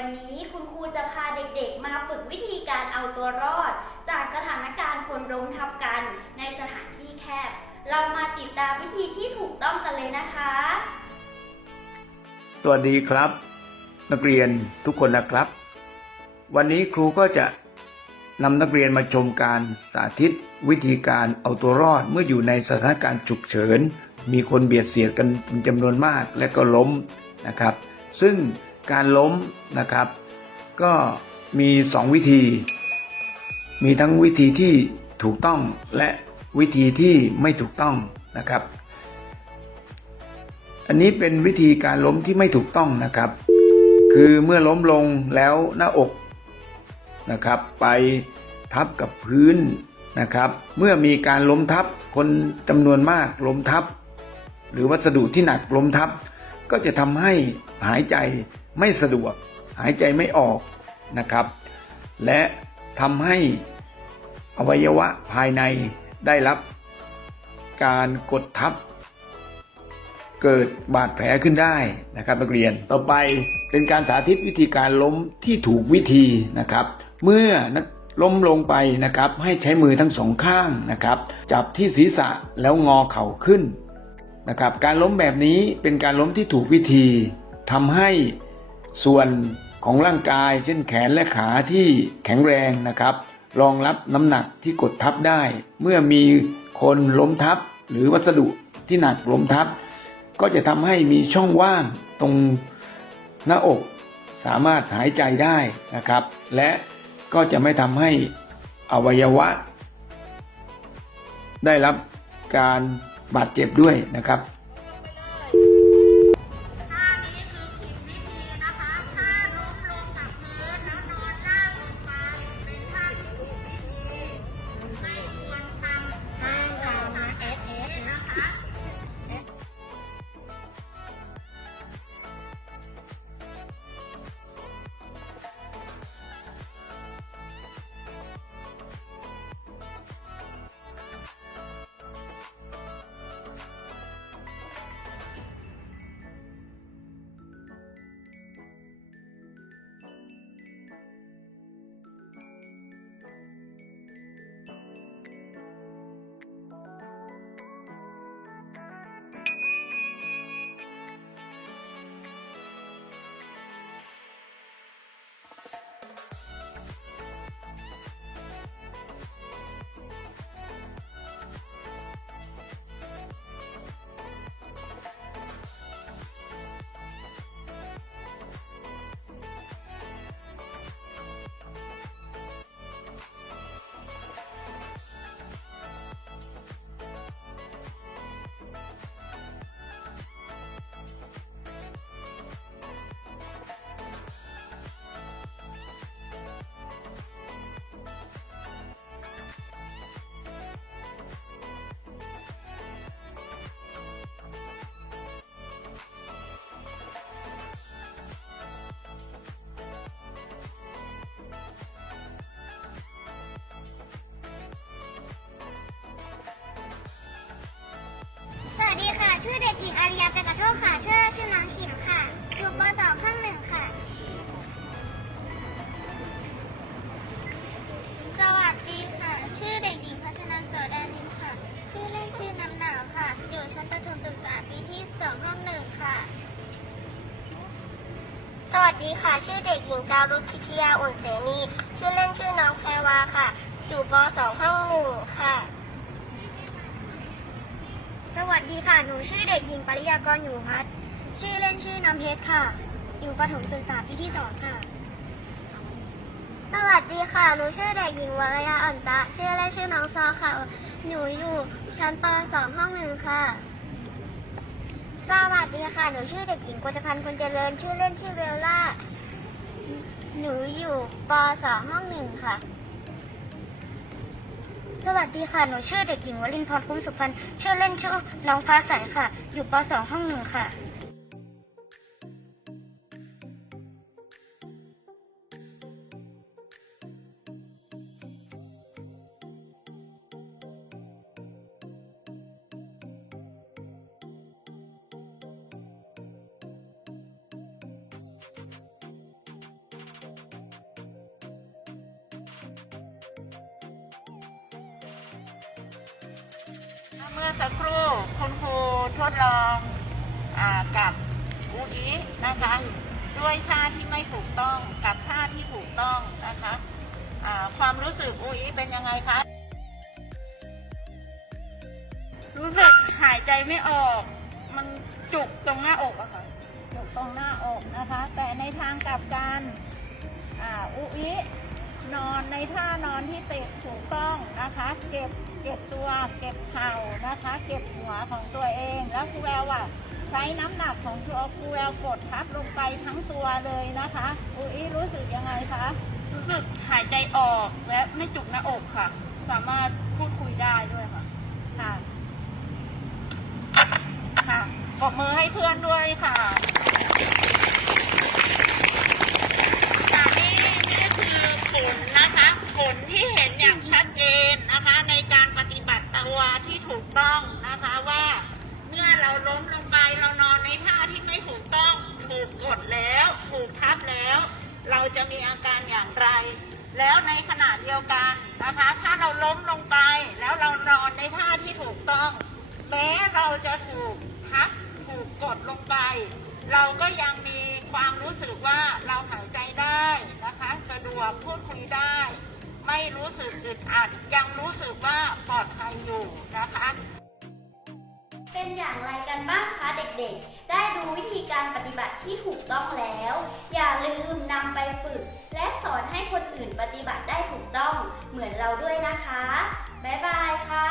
วันนี้คุณครูจะพาเด็กๆ มาฝึกวิธีการเอาตัวรอด จากสถานการณ์คนล้มทับกันในสถานที่แคบ เรามาติดตามวิธีที่ถูกต้องกันเลยนะคะ สวัสดีครับ นักเรียนทุกคนนะครับ วันนี้ครูก็จะนำนักเรียนมาชมการสาธิต วิธีการเอาตัวรอดเมื่ออยู่ในสถานการณ์ฉุกเฉิน มีคนเบียดเสียดกันเป็นจำนวนมากและก็ล้มนะครับ ซึ่ง การล้มนะครับ ก็มีสองวิธี มีทั้งวิธีที่ถูกต้องและวิธีที่ไม่ถูกต้องนะครับ อันนี้เป็นวิธีการล้มที่ไม่ถูกต้องนะครับ คือเมื่อล้มลงแล้วหน้าอกนะครับ ไปทับกับพื้นนะครับ เมื่อมีการล้มทับคนจำนวนมากล้มทับ หรือวัสดุที่หนักล้มทับ ก็จะทำให้หายใจไม่สะดวก หายใจไม่ออกนะครับ และทำให้อวัยวะภายในได้รับการกดทับ เกิดบาดแผลขึ้นได้นะครับนักเรียนต่อไปเป็นการสาธิตวิธีการล้มที่ถูกวิธีนะครับ เมื่อนักล้มลงไปนะครับ ให้ใช้มือทั้งสองข้างนะครับ จับที่ศีรษะแล้วงอเข่าขึ้น นะครับ การล้มแบบนี้เป็นการล้มที่ถูกวิธีทำให้ส่วนของร่างกาย เช่นแขนและขาที่แข็งแรงนะครับ รองรับน้ำหนักที่กดทับได้ เมื่อมีคนล้มทับหรือวัสดุที่หนักล้มทับ ก็จะทำให้มีช่องว่างตรงหน้าอกสามารถหายใจได้นะครับ และก็จะไม่ทำให้อวัยวะ ได้รับการ บาดเจ็บด้วยนะครับ ชื่อเด็กหญิงอาริยาเปกระโทกค่ะ ชื่อชื่อน้องขิมค่ะอยู่ป .2 ข้างหนึ่งค่ะ สวัสดีค่ะ ชื่อเด็กหญิงพัฒนันโสดานินค่ะ ชื่อเล่นชื่อน้ำหนาวค่ะ อยู่ชั้นประถมศึกษาปีที่สองห้องหนึ่งค่ะ สวัสดีค่ะ ชื่อเด็กหญิงการุพิทยาอุ่นเสนี ชื่อเล่นชื่อน้องแพรวาค่ะ อยู่ป .2 ห้องหนึ่งค่ะ สวัส ดีค่ะ หนูชื่อเด็กหญิงปริยากรอยู่พัฒน์ชื่อเล่นชื่อน้ำเพชรค่ะ อยู่ประถมศึกษาปีที่สองค่ะ สวัสดีค่ะ หนูชื่อเด็กหญิงวรยาอ่อนตะชื่อเล่นชื่อน้องซอค่ะ หนูอยู่ชั้นปสองห้องหนึ่งค่ะ สวัสดีค่ะ หนูชื่อเด็กหญิงกุจพันธ์คุณเจริญ ชื่อเล่นชื่อเบลล่า หนูอยู่ปสองห้องหนึ่งค่ะ สวัสดีค่ะ หนูชื่อเด็กหญิงวลินทร์คุ้มสุพรรณชื่อเล่นชื่อน้องฟ้าใสค่ะ อยู่ป .2 ห้องหนึ่งค่ะื่อสักครู่คุณครูทดลองอกับอูอีนะคะด้วยท่าที่ไม่ถูกต้องกับท่าที่ถูกต้องนะคะความรู้สึกอูอีเป็นยังไงคะ รู้สึกหายใจไม่ออก มันจุกตรงหน้าอกอะค่ะอยู่ตรงหน้าอกนะคะ แต่ในทางกลับกันอ่าอุอินอนในท่านอนที่ติดถูกต้องนะคะ เก็บ เก็บตัวเก็บเข่านะคะเก็บหัวของตัวเอง แล้วครูแววอะใช้น้ำหนักของตัวครูแววกดทับลงไปทั้งตัวเลยนะคะอุอิรู้สึกยังไงคะรู้สึกหายใจออกและไม่จุกหน้าอกค่ะ สามารถพูดคุยได้ด้วยค่ะ ค่ะ ค่ะปรบมือให้เพื่อนด้วยค่ะ มีอาการอย่างไร แล้วในขณะเดียวกันนะคะ ถ้าเราล้มลงไป แล้วเรานอนในท่าที่ถูกต้อง แม้เราจะถูกทับถูกกดลงไป เราก็ยังมีความรู้สึกว่าเราหายใจได้นะคะ สะดวกพูดคุยได้ ไม่รู้สึกอึดอัด ยังรู้สึกว่าปลอดภัยอยู่นะคะ เป็นอย่างไรกันบ้างคะเด็กๆ ได้ดูวิธีการปฏิบัติที่ถูกต้องแล้ว อย่าลืมนำไปฝึก และสอนให้คนอื่นปฏิบัติได้ถูกต้องเหมือนเราด้วยนะคะ บ๊ายบายค่ะ